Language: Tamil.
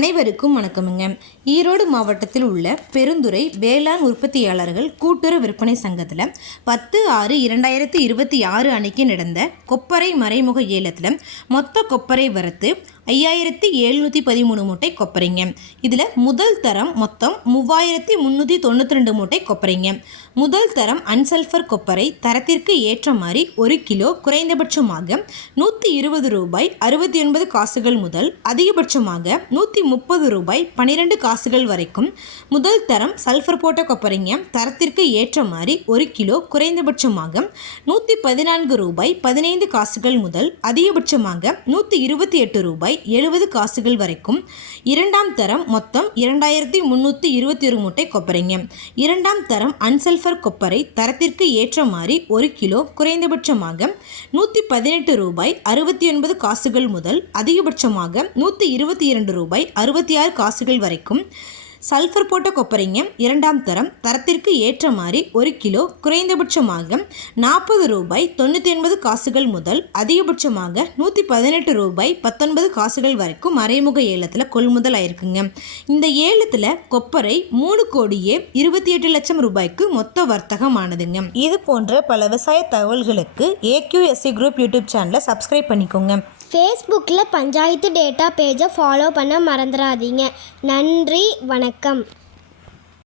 அனைவருக்கும் வணக்கமுங்க. ஈரோடு மாவட்டத்தில் உள்ள பெருந்துறை வேளாண் உற்பத்தியாளர்கள் கூட்டுறவு விற்பனை சங்கத்தில் 10/6/2026 அன்னைக்கு நடந்த கொப்பரை மறைமுக ஏலத்தில் மொத்த கொப்பரை வரத்து 5713 மூட்டை கொப்பரைங்க. இதில் முதல் தரம் மொத்தம் 3392 மூட்டை கொப்பரைங்க. முதல் தரம் அன்சல்ஃபர் கொப்பரை தரத்திற்கு ஏற்ற மாதிரி 1 கிலோ குறைந்தபட்சமாக 120 ரூபாய் 69 காசுகள் முதல் அதிகபட்சமாக 130 ரூபாய் 12 காசுகள் வரைக்கும். முதல் தரம் சல்ஃபர் போட்ட கொப்பரைங்க தரத்திற்கு ஏற்ற மாதிரி 1 கிலோ குறைந்தபட்சமாக 114 ரூபாய் 15 காசுகள் முதல் அதிகபட்சமாக 128 ரூபாய் 70 காசுகள் வரைக்கும். இரண்டாம் தரம் மொத்தம் 2321 மூட்டை கொப்பரைங்க. இரண்டாம் தரம் அன்சல்ஃபர் கொப்பரை தரத்திற்கு ஏற்ற மாதிரி 1 கிலோ குறைந்தபட்சமாக 118 ரூபாய் 69 காசுகள் முதல் அதிகபட்சமாக 122 ரூபாய் 66 காசுகள் வரைக்கும். சல்ஃபர் போட்ட கொப்பரைங்க இரண்டாம் தரம் தரத்திற்கு ஏற்ற மாதிரி 1 கிலோ குறைந்தபட்சமாக 40 ரூபாய் 99 காசுகள் முதல் அதிகபட்சமாக 118 ரூபாய் 19 காசுகள் வரைக்கும் மறைமுக ஏலத்தில் கொள்முதல் ஆயிருக்குங்க. இந்த ஏலத்தில் கொப்பரை 3,28 லட்சம் ரூபாய்க்கு மொத்த வர்த்தகமானதுங்க. இது போன்ற பல விவசாய தகவல்களுக்கு AQSC குரூப் யூடியூப் சேனலை சப்ஸ்கிரைப் பண்ணிக்கோங்க. ஃபேஸ்புக்கில் பஞ்சாயத்து டேட்டா பேஜை ஃபாலோ பண்ண மறந்துடாதீங்க. நன்றி, வணக்கம்.